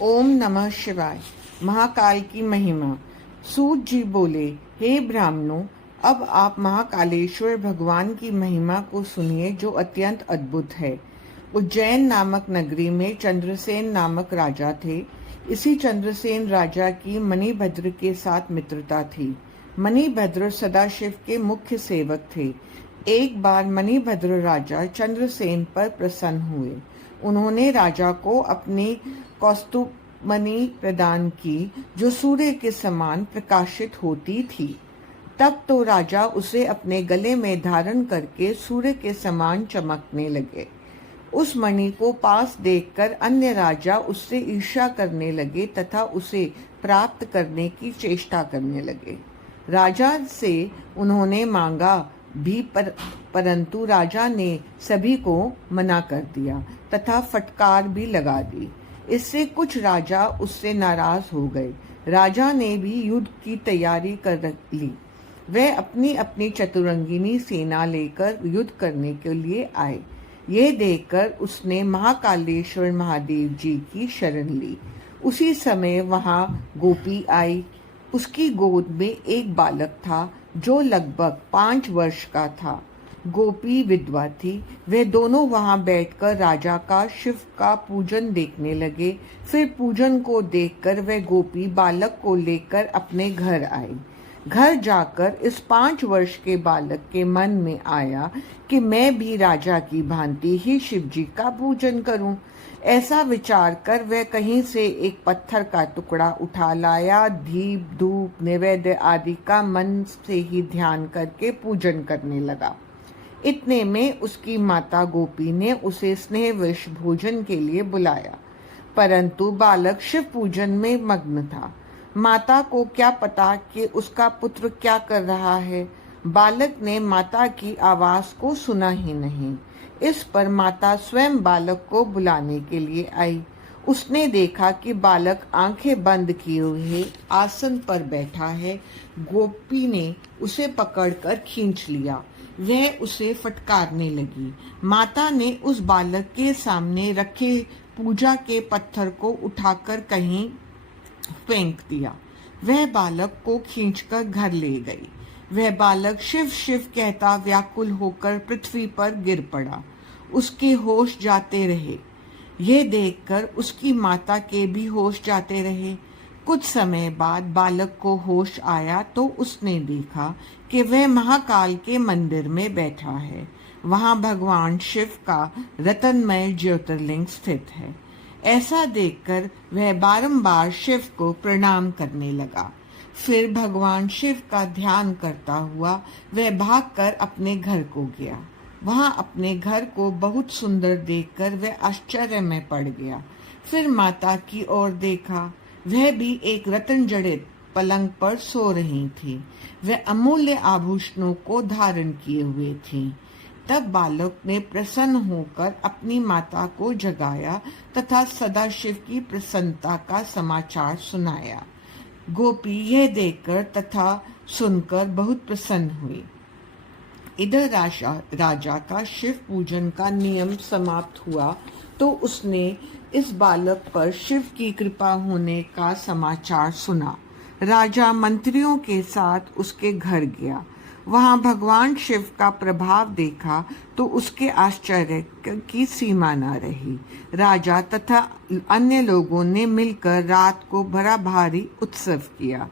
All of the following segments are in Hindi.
ओम नमः शिवाय। महाकाल की महिमा। सूत जी बोले, हे ब्राह्मणों, अब आप महाकालेश्वर भगवान की महिमा को सुनिए जो अत्यंत अद्भुत है। उज्जैन नामक नगरी में चंद्रसेन नामक राजा थे। इसी चंद्रसेन राजा की मणिभद्र के साथ मित्रता थी। मणिभद्र सदाशिव के मुख्य सेवक थे। एक बार मणिभद्र राजा चंद्रसेन पर प्रसन्न हुए। उन्होंने राजा को अपनी कौस्तुभमणि प्रदान की जो सूर्य के समान प्रकाशित होती थी। तब तो राजा उसे अपने गले में धारण करके सूर्य के समान चमकने लगे। उस मणि को पास देखकर अन्य राजा उससे ईर्ष्या करने लगे तथा उसे प्राप्त करने की चेष्टा करने लगे। राजा से उन्होंने मांगा भी परंतु राजा ने सभी को मना कर दिया तथा फटकार भी लगा दी। इससे कुछ राजा उससे नाराज हो गए। राजा ने भी युद्ध की तैयारी कर ली। वे अपनी अपनी चतुरंगिनी सेना लेकर युद्ध करने के लिए आए। ये देखकर उसने महाकालेश्वर महादेव जी की शरण ली। उसी समय वहां गोपी आई। उसकी गोद में एक बालक था जो लगभग 5 वर्ष का था। गोपी विधवा थी। वे दोनों वहां बैठकर राजा का शिव का पूजन देखने लगे। फिर पूजन को देखकर वे गोपी बालक को लेकर अपने घर आई। घर जाकर इस 5 वर्ष के बालक के मन में आया कि मैं भी राजा की भांति ही शिव जी का पूजन करूं। ऐसा विचार कर वह कहीं से एक पत्थर का टुकड़ा उठा लाया। दीप धूप नैवेद्य आदि का मन से ही ध्यान करके पूजन करने लगा। इतने में उसकी माता गोपी ने उसे स्नेहवश भोजन के लिए बुलाया, परंतु बालक शिव पूजन में मग्न था। माता को क्या पता कि उसका पुत्र क्या कर रहा है। बालक ने माता की आवाज को सुना ही नहीं। इस पर माता स्वयं बालक को बुलाने के लिए आई। उसने देखा कि बालक आंखें बंद किए हुए आसन पर बैठा है। गोपी ने उसे पकड़कर खींच लिया। वह उसे फटकारने लगी। माता ने उस बालक के सामने रखे पूजा के पत्थर को उठाकर कहीं फेंक दिया। वह बालक को खींचकर घर ले गई। वह बालक शिव शिव कहता व्याकुल होकर पृथ्वी पर गिर पड़ा। उसके होश जाते रहे। ये देखकर उसकी माता के भी होश जाते रहे। कुछ समय बाद बालक को होश आया तो उसने देखा कि वह महाकाल के मंदिर में बैठा है। वहां भगवान शिव का रत्नमय ज्योतिर्लिंग स्थित है। ऐसा देखकर वह बारंबार शिव को प्रणाम करने लगा। फिर भगवान शिव का ध्यान करता हुआ वह भागकर अपने घर को गया। वहां अपने घर को बहुत सुंदर देखकर वह आश्चर्य में पड़ गया। फिर माता की ओर देखा। वह भी एक रत्न जड़ित पलंग पर सो रही थी। वह अमूल्य आभूषणों को धारण किए हुए थी। तब बालक ने प्रसन्न होकर अपनी माता को जगाया तथा सदाशिव की प्रसन्नता का समाचार सुनाया। गोपी यह देखकर तथा सुनकर बहुत प्रसन्न हुई। इधर राजा का शिव पूजन का नियम समाप्त हुआ तो उसने इस बालक पर शिव की कृपा होने का समाचार सुना। राजा मंत्रियों के साथ उसके घर गया। वहां भगवान शिव का प्रभाव देखा तो उसके आश्चर्य की सीमा न रही। राजा तथा अन्य लोगों ने मिलकर रात को बड़ा भारी उत्सव किया।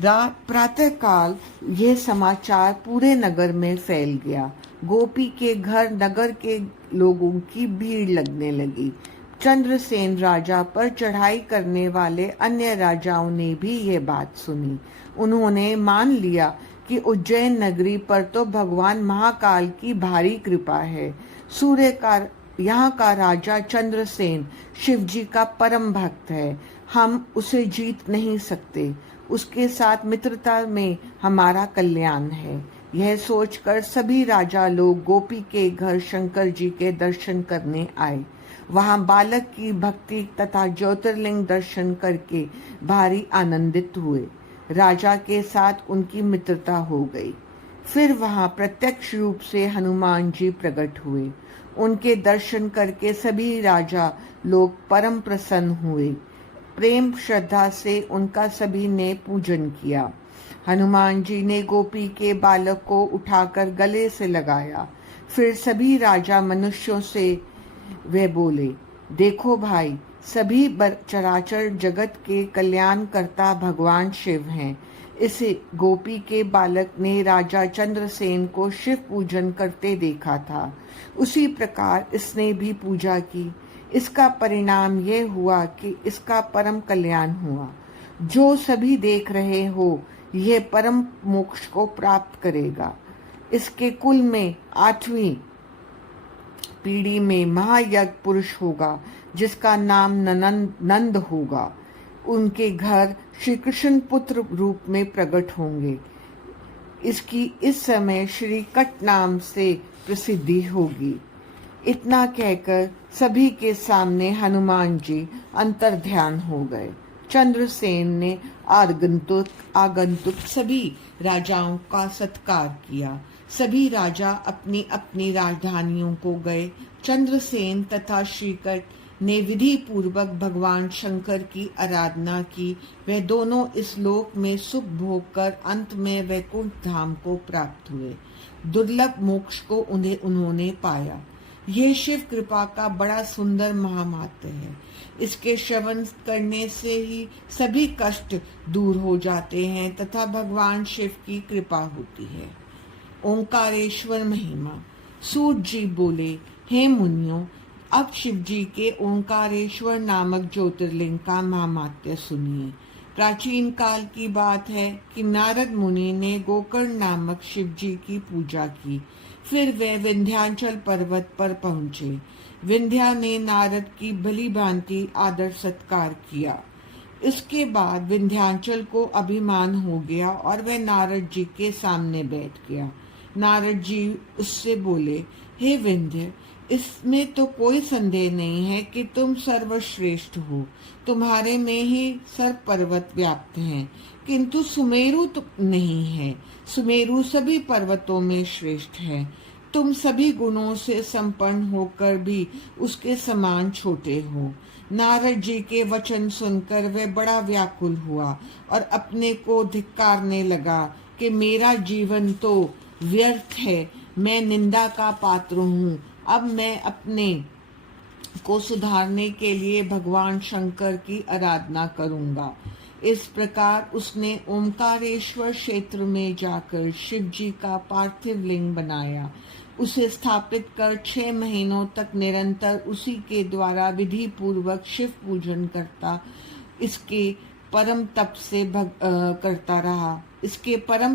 प्रातःकाल यह समाचार पूरे नगर में फैल गया। गोपी के घर नगर के लोगों की भीड़ लगने लगी। चंद्रसेन राजा पर चढ़ाई करने वाले अन्य राजाओं ने भी यह बात सुनी। उन्होंने मान लिया कि उज्जैन नगरी पर तो भगवान महाकाल की भारी कृपा है। सूर्य का यहाँ का राजा चंद्रसेन शिवजी का परम भक्त है। हम उसे जीत नहीं सकते। उसके साथ मित्रता में हमारा कल्याण है। यह सोचकर सभी राजा लोग गोपी के घर शंकर जी के दर्शन करने आए। वहां बालक की भक्ति तथा ज्योतिर्लिंग दर्शन करके भारी आनंदित हुए। राजा के साथ उनकी मित्रता हो गई। फिर वहां प्रत्यक्ष रूप से हनुमान जी प्रकट हुए। उनके दर्शन करके सभी राजा लोग परम प्रसन्न हुए। प्रेम श्रद्धा से उनका सभी ने पूजन किया। हनुमान जी ने गोपी के बालक को उठाकर गले से लगाया। फिर सभी राजा मनुष्यों से वे बोले, देखो भाई, सभी चराचर जगत के कल्याण करता भगवान शिव हैं। इसे गोपी के बालक ने राजा चंद्रसेन को शिव पूजन करते देखा था। उसी प्रकार इसने भी पूजा की। इसका परिणाम यह हुआ कि इसका परम कल्याण हुआ। जो सभी देख रहे हो, यह परम मोक्ष को प्राप्त करेगा। इसके कुल में 8वीं पीढ़ी में महायज्ञ पुरुष होगा, जिसका नाम नंद होगा। उनके घर श्री कृष्ण पुत्र रूप में प्रकट होंगे। इसकी इस समय श्री कट नाम से प्रसिद्धि होगी। इतना कहकर सभी के सामने हनुमान जी अंतर्ध्यान हो गए। चंद्रसेन ने आगंतुक सभी राजाओं का सत्कार किया। सभी राजा अपनी अपनी राजधानियों को गए। चंद्रसेन तथा श्रीकट ने विधि पूर्वक भगवान शंकर की आराधना की। वे दोनों इस लोक में सुख भोग कर अंत में वैकुंठ धाम को प्राप्त हुए। दुर्लभ मोक्ष को उन्होंने पाया। यह शिव कृपा का बड़ा सुंदर महामात्य है। इसके श्रवण करने से ही सभी कष्ट दूर हो जाते हैं तथा भगवान शिव की कृपा होती है। ओंकारेश्वर महिमा। सूत जी बोले, हे मुनियों, अब शिव जी के ओंकारेश्वर नामक ज्योतिर्लिंग का महामात्य सुनिए। प्राचीन काल की बात है कि नारद मुनि ने गोकर्ण नामक शिव जी की पूजा की। फिर वे विंध्याचल पर्वत पर पहुंचे। विंध्या ने नारद की भली भांति आदर सत्कार किया। इसके बाद विंध्याचल को अभिमान हो गया और वह नारद जी के सामने बैठ गया। नारद जी उससे बोले, हे विंध्य, इसमें तो कोई संदेह नहीं है कि तुम सर्वश्रेष्ठ हो। तुम्हारे में ही सर्व पर्वत व्याप्त हैं, किंतु सुमेरु तो नहीं है। सुमेरु सभी पर्वतों में श्रेष्ठ है। तुम सभी गुणों से संपन्न होकर भी उसके समान छोटे हो। नारद जी के वचन सुनकर वह बड़ा व्याकुल हुआ और अपने को धिक्कारने लगा कि मेरा जीवन तो व्यर्थ है, मैं निंदा का पात्र हूँ। अब मैं अपने को सुधारने के लिए भगवान शंकर की आराधना करूंगा। इस प्रकार उसने ओमकारेश्वर क्षेत्र में जाकर शिव जी का पार्थिव लिंग बनाया। उसे स्थापित कर 6 महीनों तक निरंतर उसी के द्वारा विधि पूर्वक शिव पूजन करता इसके परम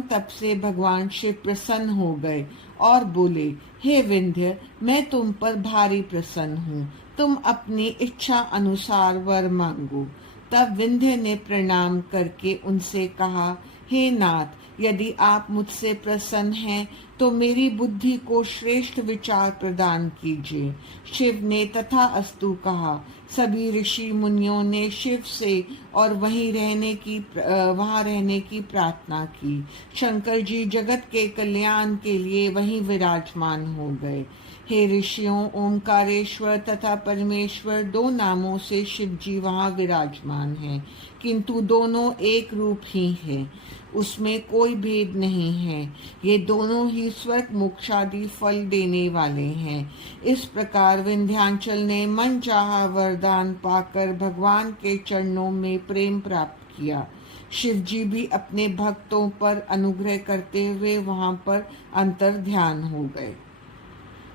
तप से भगवान शिव प्रसन्न हो गए और बोले, हे विंध्य, मैं तुम पर भारी प्रसन्न हूँ। तुम अपनी इच्छा अनुसार वर मांगो। तब विंध्य ने प्रणाम करके उनसे कहा, हे नाथ, यदि आप मुझसे प्रसन्न हैं तो मेरी बुद्धि को श्रेष्ठ विचार प्रदान कीजिए। शिव ने तथा अस्तु कहा। सभी ऋषि मुनियों ने शिव से और वहां रहने की प्रार्थना की। शंकर जी जगत के कल्याण के लिए वहीं विराजमान हो गए। हे ऋषियों, ओमकारेश्वर तथा परमेश्वर 2 नामों से शिव जी वहाँ विराजमान हैं, किंतु दोनों एक रूप ही हैं। उसमें कोई भेद नहीं है। ये दोनों ही स्वर्ग मोक्षादि फल देने वाले हैं। इस प्रकार विंध्याचल ने मन चाहा वरदान पाकर भगवान के चरणों में प्रेम प्राप्त किया। शिव जी भी अपने भक्तों पर अनुग्रह करते हुए वहां पर अंतर ध्यान हो गए।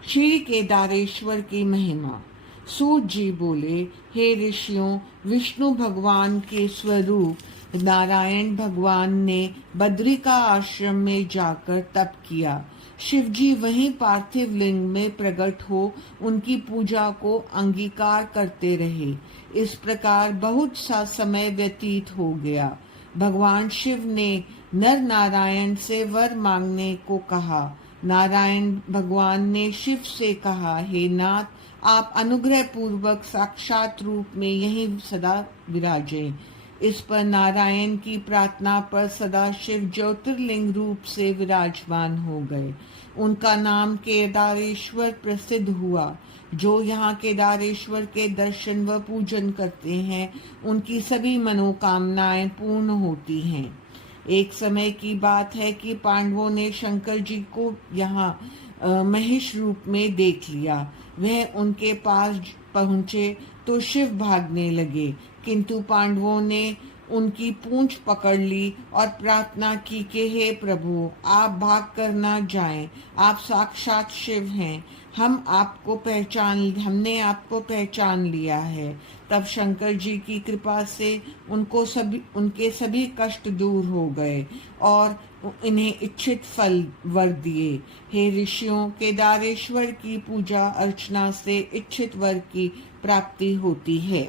श्री केदारेश्वर की महिमा। सूत जी बोले, हे ऋषियों, विष्णु भगवान के स्वरूप नारायण भगवान ने बद्रिका आश्रम में जाकर तप किया। शिव जी वहीं पार्थिव लिंग में प्रकट हो उनकी पूजा को अंगीकार करते रहे। इस प्रकार बहुत सा समय व्यतीत हो गया। भगवान शिव ने नर नारायण से वर मांगने को कहा। नारायण भगवान ने शिव से कहा, हे नाथ, आप अनुग्रह पूर्वक साक्षात रूप में यहीं सदा विराजें। इस पर नारायण की प्रार्थना पर सदाशिव ज्योतिर्लिंग रूप से विराजमान हो गए। उनका नाम केदारेश्वर प्रसिद्ध हुआ। जो यहाँ केदारेश्वर के दर्शन व पूजन करते हैं, उनकी सभी मनोकामनाएं पूर्ण होती हैं। एक समय की बात है कि पांडवों ने शंकर जी को यहाँ महेश रूप में देख लिया। वह उनके पास पहुँचे तो शिव भागने लगे, किंतु पांडवों ने उनकी पूंछ पकड़ ली और प्रार्थना की कि हे प्रभु, आप भाग कर ना जाएं, आप साक्षात शिव हैं, हमने आपको पहचान लिया है। तब शंकर जी की कृपा से उनके सभी कष्ट दूर हो गए और इन्हें इच्छित फल वर दिए। हे ऋषियों, केदारेश्वर की पूजा अर्चना से इच्छित वर की प्राप्ति होती है।